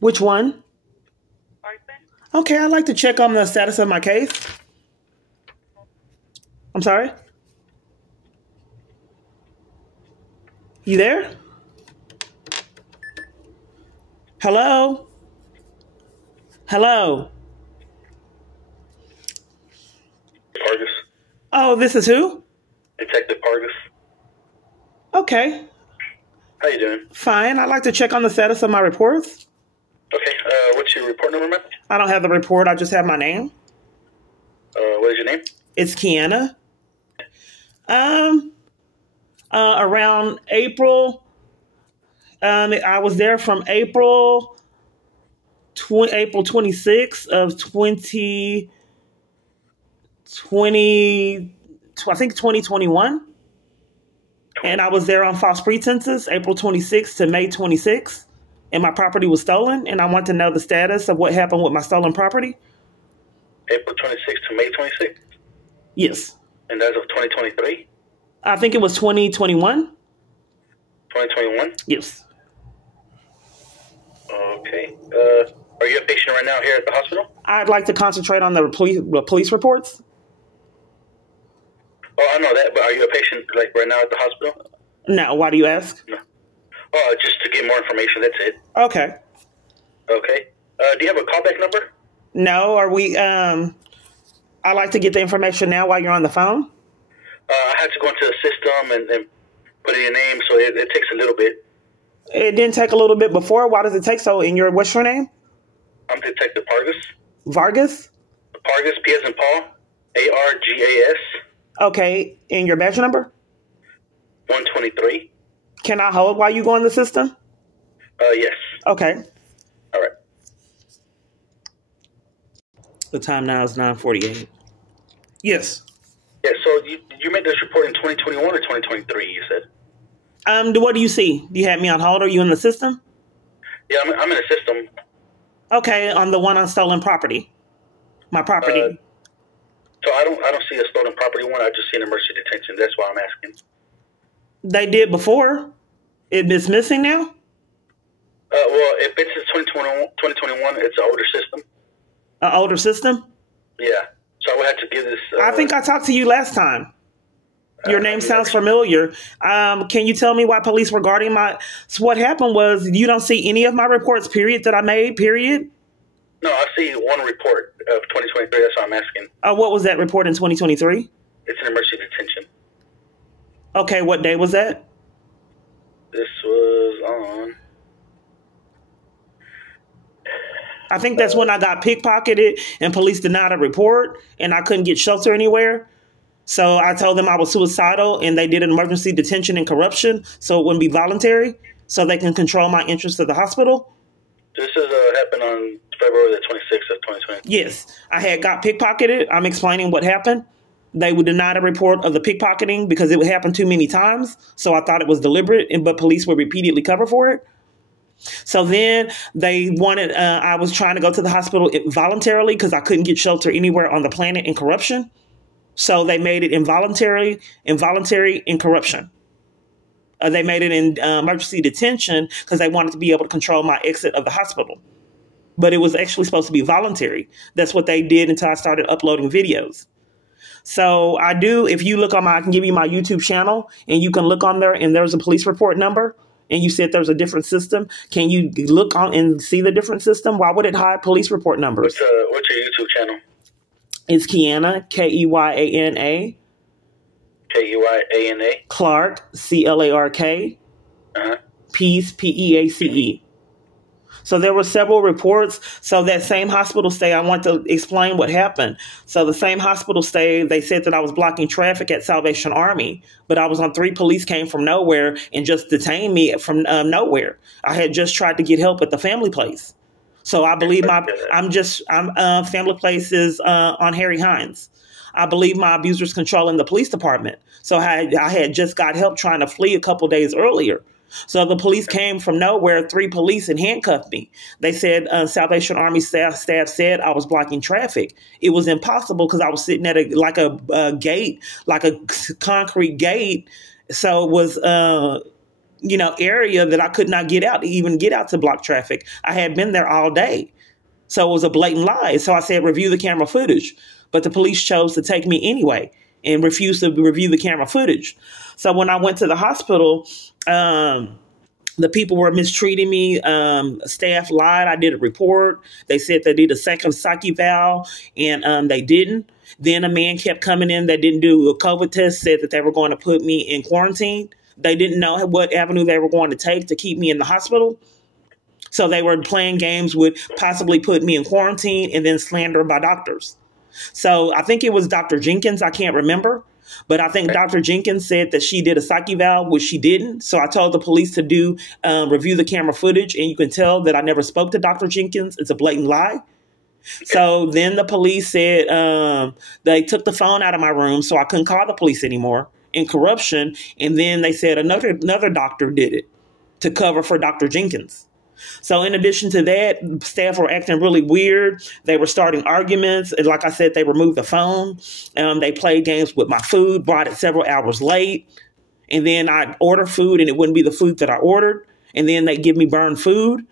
Which one? Parkland. Okay, I'd like to check on the status of my case. I'm sorry? You there? Hello? Hello? Pargus. Oh, this is who? Detective Pargus. Okay, How you doing? fine. I'd like to check on the status of my reports. Okay. What's your report number, man? I don't have the report. I just have my name. What is your name? It's Kiana. Around April, I was there from April 26th of 2020, I think 2021. And I was there on false pretenses, April 26th to May 26th. And my property was stolen. And I want to know the status of what happened with my stolen property. April 26th to May 26th? Yes. And as of 2023? I think it was 2021. 2021? Yes. Okay. Are you a patient right now here at the hospital? I'd like to concentrate on the police reports. Oh, I know that, but are you a patient, like, right now at the hospital? No, why do you ask? No. Oh, just to get more information, that's it. Okay. Okay. Do you have a callback number? No, are we, I'd like to get the information now while you're on the phone. I had to go into the system and put in your name, so it takes a little bit. It didn't take a little bit before. Why does it take so? What's your name? I'm Detective Pargus. Vargas? Pargus, P as in Paul, Argas. Okay. And your badge number? 123. Can I hold while you go in the system? Yes. Okay. All right. The time now is 9:48. Yes. Yeah, so you made this report in 2021 or 2023, you said? What do you see? Do you have me on hold? Are you in the system? Yeah, I'm in the system. Okay, on the one on stolen property. My property. So I don't see a stolen property one. I just see an emergency detention. That's why I'm asking. They did before. It's missing now? Well, if it's 2021, it's an older system. An older system? Yeah. So I would have to give this... I think I talked to you last time. Your name sounds familiar. Can you tell me why police were guarding my... So what happened was you don't see any of my reports, period, that I made, period? No, I see one report of 2023. That's why I'm asking. What was that report in 2023? It's an emergency detention. Okay, what day was that? This was on... I think that's when I got pickpocketed and police denied a report and I couldn't get shelter anywhere. So I told them I was suicidal and they did an emergency detention and corruption so it wouldn't be voluntary so they can control my interest at the hospital. This is happened on February the 26th of 2020. Yes, I had got pickpocketed. I'm explaining what happened. They would deny a report of the pickpocketing because it would happen too many times. So I thought it was deliberate, but police would repeatedly cover for it. So then they wanted, I was trying to go to the hospital voluntarily because I couldn't get shelter anywhere on the planet in corruption. So they made it involuntary in corruption. They made it in emergency detention because they wanted to be able to control my exit of the hospital. But it was actually supposed to be voluntary. That's what they did until I started uploading videos. So I do, if you look on I can give you my YouTube channel and you can look on there and there's a police report number. And you said there's a different system. Can you look on and see the different system? Why would it hide police report numbers? What's your YouTube channel? It's Kiana, Keyana. Keyana. Clark, Clark. Peace, Peace. So there were several reports. So that same hospital stay, I want to explain what happened. So the same hospital stay, they said that I was blocking traffic at Salvation Army, but I was on 3 police came from nowhere and just detained me from nowhere. I had just tried to get help at the family place. So I believe family place is on Harry Hines. I believe my abuser's controlling the police department. So I had just got help trying to flee a couple days earlier. So the police came from nowhere, 3 police, and handcuffed me. They said Salvation Army staff said I was blocking traffic. It was impossible because I was sitting at a gate, like a concrete gate. So it was area that I could not get out to even get out to block traffic. I had been there all day. So it was a blatant lie. So I said, review the camera footage. But the police chose to take me anyway and refused to review the camera footage. So when I went to the hospital, the people were mistreating me. Staff lied. I did a report. They said they did a second psych eval, and they didn't. Then a man kept coming in that didn't do a COVID test, said that they were going to put me in quarantine. They didn't know what avenue they were going to take to keep me in the hospital. So they were playing games with possibly put me in quarantine and then slander by doctors. So I think it was Dr. Jenkins. I can't remember. But I think Dr. Jenkins said that she did a psych eval, which she didn't. So I told the police to review the camera footage. And you can tell that I never spoke to Dr. Jenkins. It's a blatant lie. So then the police said they took the phone out of my room, so I couldn't call the police anymore in corruption. And then they said another doctor did it to cover for Dr. Jenkins. So in addition to that, staff were acting really weird. They were starting arguments. And like I said, they removed the phone. They played games with my food, brought it several hours late. And then I'd order food and it wouldn't be the food that I ordered. And then they give me burned food.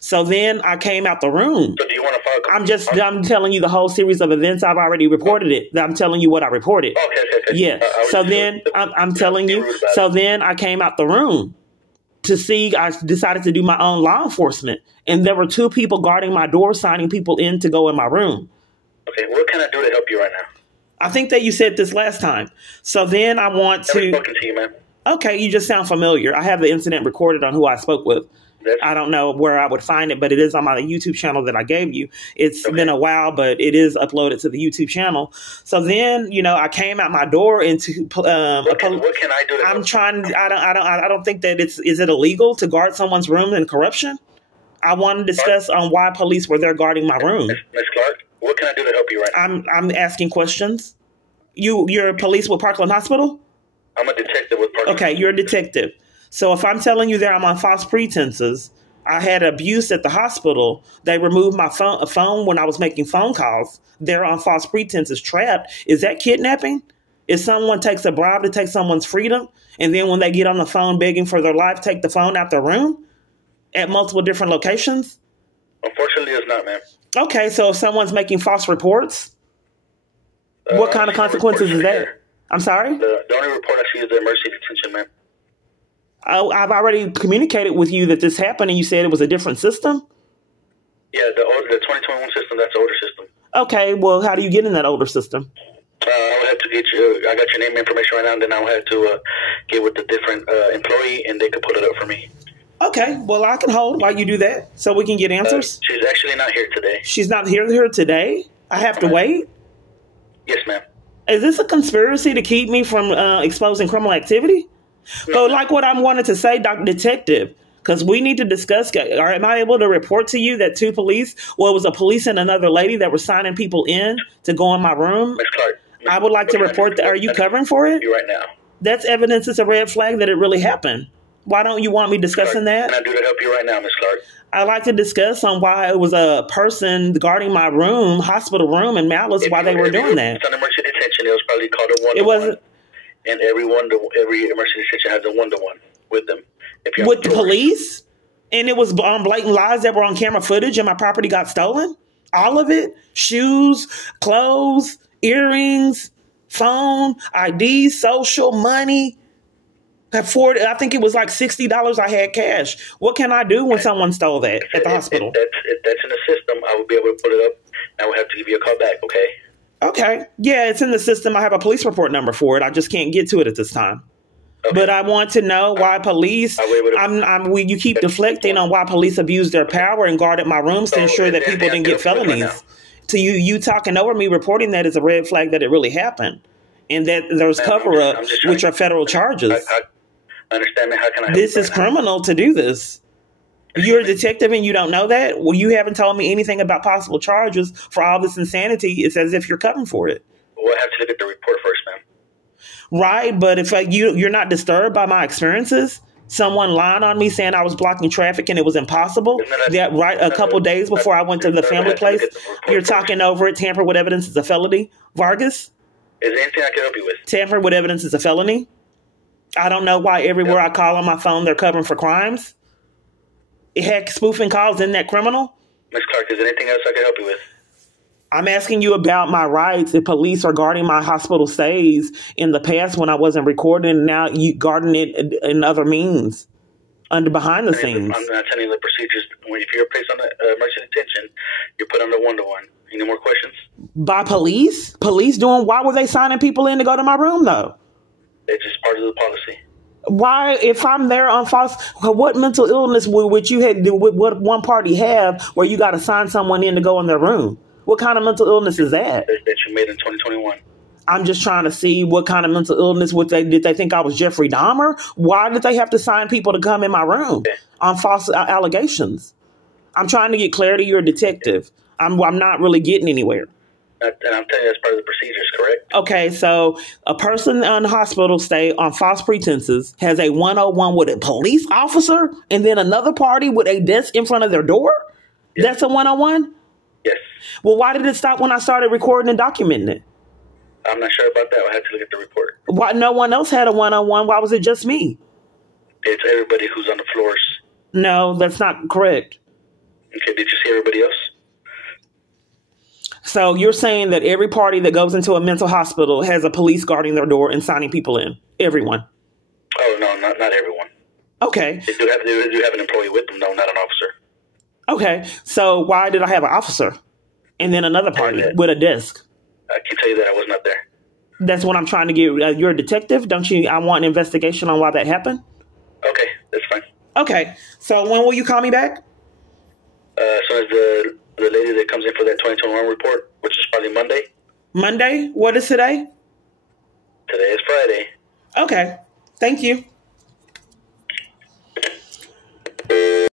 So then I came out the room. So do you want to follow? I'm telling you the whole series of events. I've already reported it. I'm telling you what I reported. Okay. Yeah. So then I'm telling you. So then I came out the room to see. I decided to do my own law enforcement. And there were two people guarding my door, signing people in to go in my room. Okay. What can I do to help you right now? I think that you said this last time. So then I want to. I'm talking to you, man. Okay. You just sound familiar. I have the incident recorded on who I spoke with. I don't know where I would find it, but it is on my YouTube channel that I gave you. It's been a while, but it is uploaded to the YouTube channel. So then, I came out my door into what can I do? I'm trying. I don't think that is it illegal to guard someone's room in corruption? I want to discuss on why police were there guarding my room. Ms. Clark, what can I do to help you right now? I'm asking questions. You're police with Parkland Hospital? I'm a detective with Parkland. Okay, you're a detective. So if I'm telling you that I'm on false pretenses, I had abuse at the hospital. They removed my phone when I was making phone calls. They're on false pretenses, trapped. Is that kidnapping? If someone takes a bribe to take someone's freedom, and then when they get on the phone begging for their life, take the phone out their room at multiple different locations? Unfortunately, it's not, ma'am. Okay, so if someone's making false reports, what kind of consequences is that? I'm sorry? The only report I see is the emergency detention, ma'am. I've already communicated with you that this happened, and you said it was a different system? Yeah, the 2021 system, that's the older system. Okay, well, how do you get in that older system? I would have to get you, I got your name information right now, and then I would have to get with the different employee, and they could pull it up for me. Okay, well, I can hold while you do that, so we can get answers. She's actually not here today. She's not here today? I have to wait? Yes, ma'am. Is this a conspiracy to keep me from exposing criminal activity? But like what I wanted to say, Dr. Detective, because we need to discuss, am I able to report to you that two police, well, it was a police and another lady that were signing people in to go in my room? Ms. Clark. I would like to report that. Are you covering for it? You right now. That's evidence. It's a red flag that it really happened. Why don't you want me discussing that? Can I do to help you right now, Ms. Clark? I'd like to discuss on why it was a person guarding my room, hospital room in Malice, why they were doing that. It's an emergency detention. It was probably called a one-to-one. It wasn't. And every emergency detention has a one-to-one with them. With the police? And it was blatant lies that were on camera footage and my property got stolen? All of it? Shoes, clothes, earrings, phone, ID, social, money. I think it was like $60 I had cash. What can I do when someone stole that at the hospital? If that's in the system, I will be able to put it up. I will have to give you a call back, okay? Okay. Yeah, it's in the system. I have a police report number for it. I just can't get to it at this time. Okay. But I want to know why police, you keep deflecting on why police abused their power and guarded my rooms to ensure that people didn't get felonies. To you talking over me, reporting that is a red flag that it really happened. And that there's cover-up, which are federal charges. I understand, man. How can I help This is criminal to do this. You're a detective and you don't know that? Well, you haven't told me anything about possible charges for all this insanity. It's as if you're covering for it. We'll have to look at the report first, ma'am. Right, but if you're not disturbed by my experiences, someone lying on me saying I was blocking traffic and it was impossible, a couple days before I went to the family place, you're talking over it, tamper with evidence is a felony? Vargas? Is there anything I can help you with? Tamper with evidence is a felony? I don't know why everywhere I call on my phone, they're covering for crimes. Heck, spoofing calls, isn't that criminal? Ms. Clark, is there anything else I can help you with? I'm asking you about my rights. If police are guarding my hospital stays in the past when I wasn't recording, now you guarding it in other means, behind the scenes. I'm not telling you the procedures. If you're placed on emergency detention, you're put under 1-to-1. Any more questions? By police? Police doing? Why were they signing people in to go to my room though? It's just part of the policy. Why, if I'm there on false, what mental illness would you have? Would one party have where you got to sign someone in to go in their room? What kind of mental illness is that? That you made in 2021. I'm just trying to see what kind of mental illness did they think I was Jeffrey Dahmer? Why did they have to sign people to come in my room on false allegations? I'm trying to get clarity. You're a detective. I'm not really getting anywhere. And I'm telling you that's part of the procedures, correct? Okay, so a person on hospital stay on false pretenses has a 101 with a police officer and then another party with a desk in front of their door? Yes. That's a 101? Yes. Well, why did it stop when I started recording and documenting it? I'm not sure about that. I have to look at the report. Why no one else had a 101? Why was it just me? It's everybody who's on the floors. No, that's not correct. Okay, did you see everybody else? So you're saying that every party that goes into a mental hospital has a police guarding their door and signing people in? Everyone? Oh, no, not everyone. Okay. They do have an employee with them, though, not an officer. Okay, so why did I have an officer and then another party with a desk? I can tell you that I was not there. That's what I'm trying to get. You're a detective, don't you? I want an investigation on why that happened. Okay, that's fine. Okay, so when will you call me back? As soon as the lady that comes in for that 2021 report, which is probably Monday. Monday? What is today? Today is Friday. Okay, thank you.